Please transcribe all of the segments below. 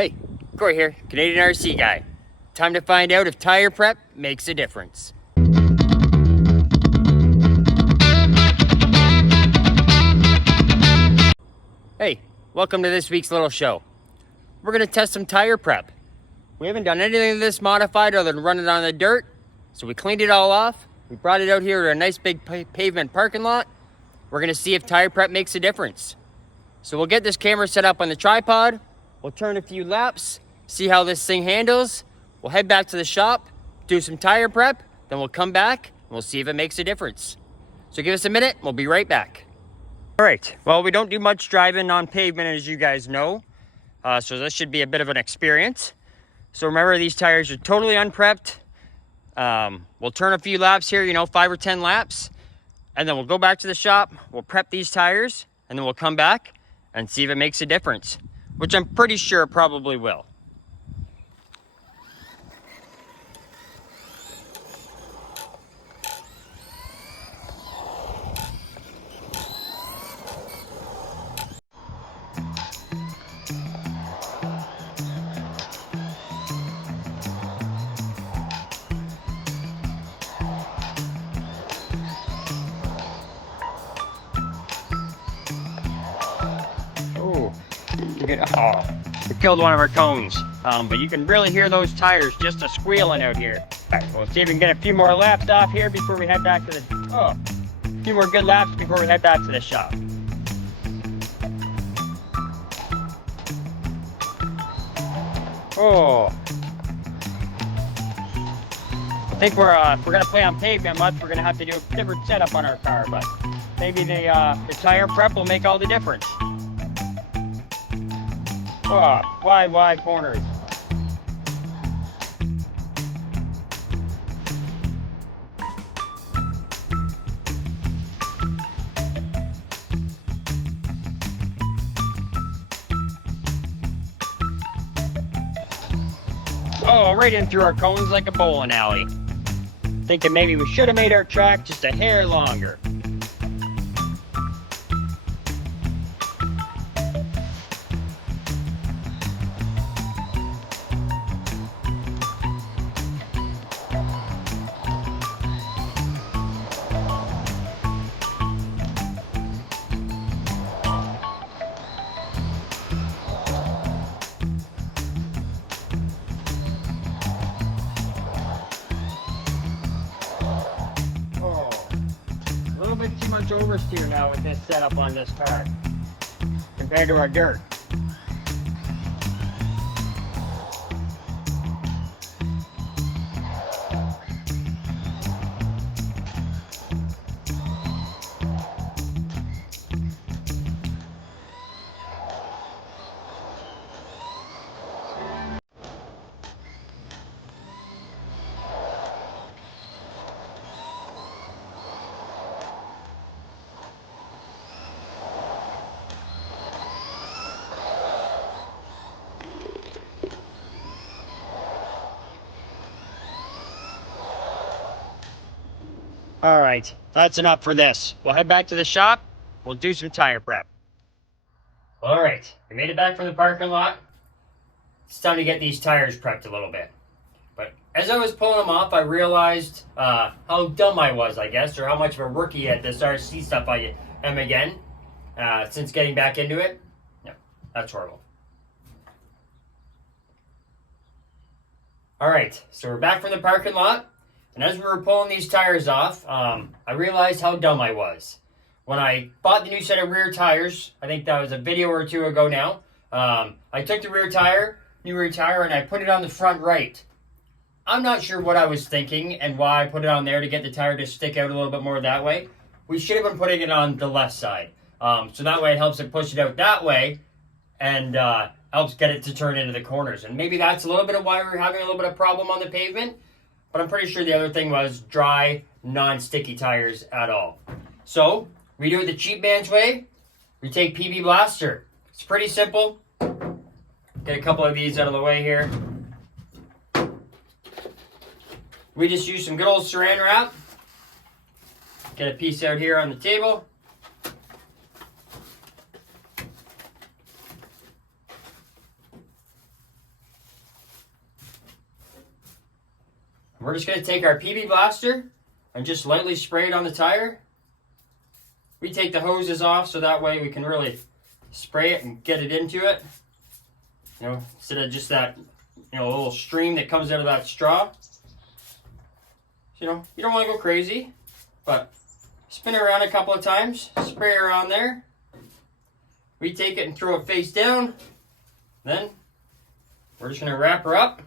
Hey, Corey here, Canadian RC guy. Time to find out if tire prep makes a difference. Hey, welcome to this week's little show. We're gonna test some tire prep. We haven't done anything of this modified other than run it on the dirt, so we cleaned it all off. We brought it out here to a nice big pavement parking lot. We're gonna see if tire prep makes a difference. So we'll get this camera set up on the tripod. We'll turn a few laps, see how this thing handles. We'll head back to the shop, do some tire prep, then we'll come back and we'll see if it makes a difference. So give us a minute, we'll be right back. All right, well, we don't do much driving on pavement, as you guys know. So this should be a bit of an experience. So remember, these tires are totally unprepped. We'll turn a few laps here, 5 or 10 laps. And then we'll go back to the shop, we'll prep these tires, and then we'll come back and see if it makes a difference, which I'm pretty sure it probably will. We killed one of our cones, but you can really hear those tires just a-squealing out here. All right, we'll see if we can get a few more laps off here before we head back to the, a few more good laps before we head back to the shop. I think if we're gonna play on pavement much, we're gonna have to do a different setup on our car, but maybe the tire prep will make all the difference. Wide corners. Right in through our cones like a bowling alley. Thinking maybe we should have made our track just a hair longer. Too much oversteer now with this setup on this car compared to our dirt. All right, that's enough for this. We'll head back to the shop. We'll do some tire prep. All right, we made it back from the parking lot. It's time to get these tires prepped a little bit. But as I was pulling them off, I realized how dumb I was, I guess, or how much of a rookie at this RC stuff I am again, since getting back into it. No, that's horrible. All right, so we're back from the parking lot. And as we were pulling these tires off, I realized how dumb I was. When I bought the new set of rear tires, I think that was a video or two ago now, I took the new rear tire, and I put it on the front right. I'm not sure what I was thinking and why I put it on there to get the tire to stick out a little bit more that way. We should have been putting it on the left side. So that way it helps it push it out that way and helps get it to turn into the corners. And maybe that's a little bit of why we're having a little bit of problem on the pavement. But I'm pretty sure the other thing was dry, non-sticky tires at all. So, we do it the cheap man's way. We take PB Blaster. It's pretty simple. Get a couple of these out of the way here. We just use some good old saran wrap. Get a piece out here on the table. We're just gonna take our PB blaster and just lightly spray it on the tire. We take the hoses off so that way we can really spray it and get it into it. You know, instead of just that, you know, little stream that comes out of that straw. You know, you don't want to go crazy, but spin it around a couple of times, spray it around there. We take it and throw it face down. Then we're just gonna wrap her up.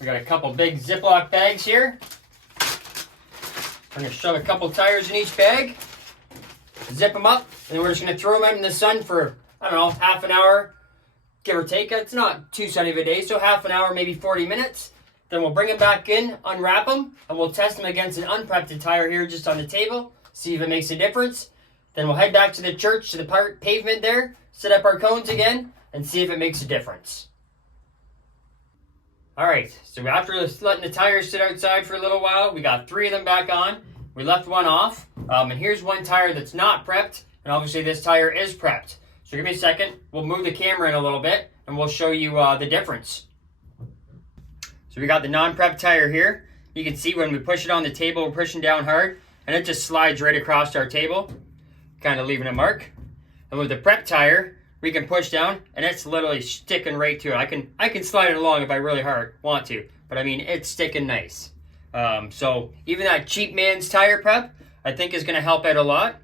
We got a couple big Ziploc bags here. We're going to shove a couple tires in each bag, zip them up, and then we're just going to throw them out in the sun for, I don't know, half an hour, give or take. It's not too sunny of a day, so half an hour, maybe 40 minutes. Then we'll bring them back in, unwrap them, and we'll test them against an unprepped tire here just on the table, see if it makes a difference. Then we'll head back to the church, to the pavement there, set up our cones again, and see if it makes a difference. Alright, so after letting the tires sit outside for a little while, we got 3 of them back on. We left one off, and here's one tire that's not prepped, and obviously this tire is prepped. So give me a second, we'll move the camera in a little bit, and we'll show you the difference. So we got the non-prepped tire here. You can see when we push it on the table, we're pushing down hard, and it just slides right across our table, kind of leaving a mark. And with the prepped tire, we can push down, and it's literally sticking right to it. I can slide it along if I really want to, but I mean, it's sticking nice. So even that cheap man's tire prep, I think is going to help out a lot.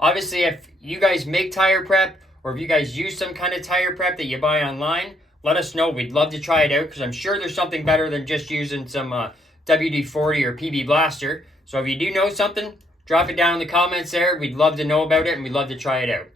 Obviously, if you guys make tire prep, or if you guys use some kind of tire prep that you buy online, let us know. We'd love to try it out, because I'm sure there's something better than just using some WD-40 or PB Blaster. So if you do know something, drop it down in the comments there. We'd love to know about it, and we'd love to try it out.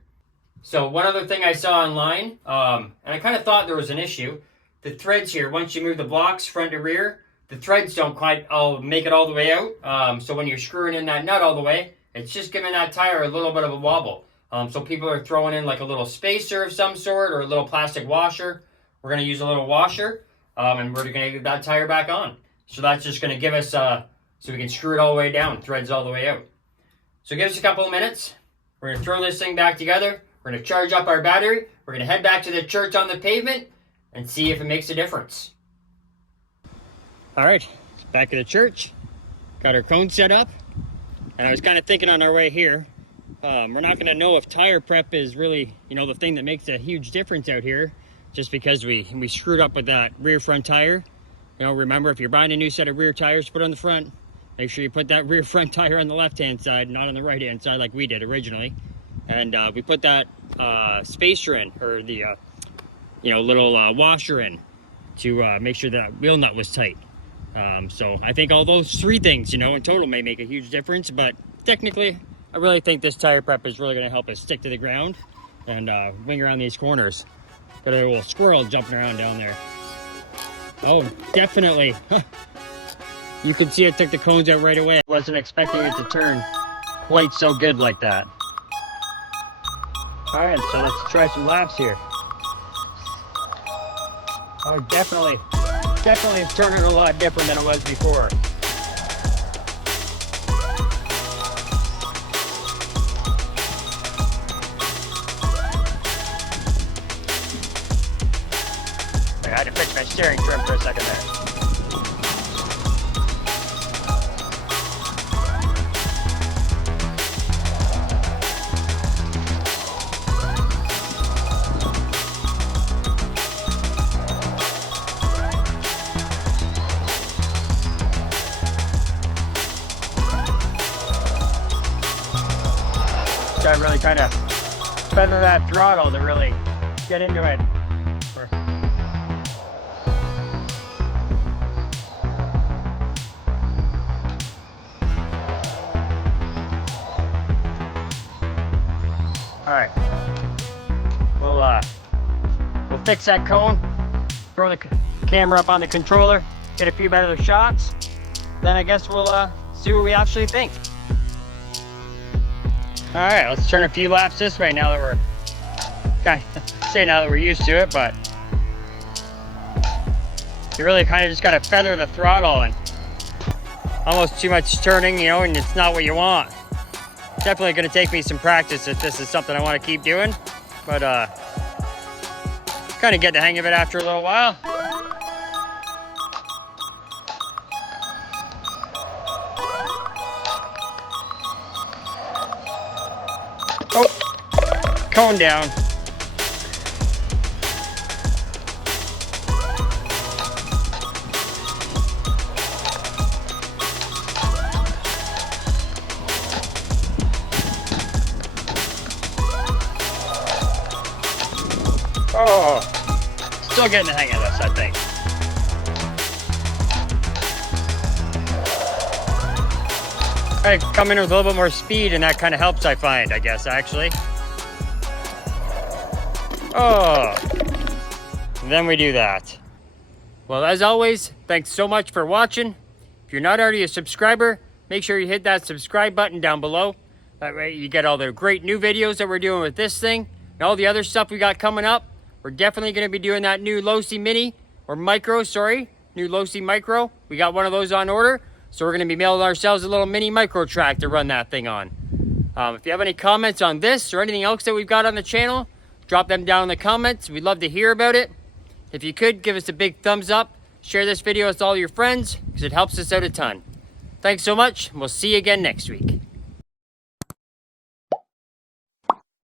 So one other thing I saw online, and I kind of thought there was an issue, the threads here, once you move the blocks front to rear, the threads don't quite make it all the way out. So when you're screwing in that nut all the way, it's just giving that tire a little bit of a wobble. So people are throwing in like a little spacer of some sort or a little plastic washer. We're going to use a little washer, and we're going to get that tire back on. So that's just going to give us, so we can screw it all the way down, threads all the way out. So give us a couple of minutes. We're going to throw this thing back together. We're going to charge up our battery. We're going to head back to the church on the pavement and see if it makes a difference. All right, back at the church. Got our cone set up. And I was kind of thinking on our way here, we're not going to know if tire prep is really, you know, the thing that makes a huge difference out here, just because we screwed up with that rear front tire. You know, remember, if you're buying a new set of rear tires to put on the front, make sure you put that rear front tire on the left-hand side, not on the right-hand side like we did originally. And we put that spacer in, or the little washer in, to make sure that wheel nut was tight. So I think all those 3 things, you know, in total may make a huge difference. But technically, I really think this tire prep is really going to help us stick to the ground and wing around these corners. Got a little squirrel jumping around down there. Oh, definitely. You can see it took the cones out right away. Wasn't expecting it to turn quite so good like that. All right, so let's try some laps here. Oh, definitely it's turning a lot different than it was before. I had to fix my steering trim for a second there. I'm really trying to feather that throttle to really get into it. All right, we'll fix that cone, throw the camera up on the controller, get a few better shots, then I guess we'll see what we actually think. All right, let's turn a few laps this way now that we're used to it, but you really kind of just got to feather the throttle, and almost too much turning, you know, and it's not what you want. Definitely going to take me some practice if this is something I want to keep doing, but kind of get the hang of it after a little while. cone down. Oh, still getting the hang of this, I think. I come in with a little bit more speed, and that kind of helps, I find, I guess, actually. Oh, then we do that. Well, as always, thanks so much for watching. If you're not already a subscriber, make sure you hit that subscribe button down below. That way you get all the great new videos that we're doing with this thing and all the other stuff we got coming up. We're definitely going to be doing that new Losi Mini, or Micro, sorry, new Losi Micro. We got one of those on order, so we're going to be mailing ourselves a little mini micro track to run that thing on. If you have any comments on this or anything else that we've got on the channel, drop them down in the comments. We'd love to hear about it. If you could, give us a big thumbs up. Share this video with all your friends, because it helps us out a ton. Thanks so much, and we'll see you again next week.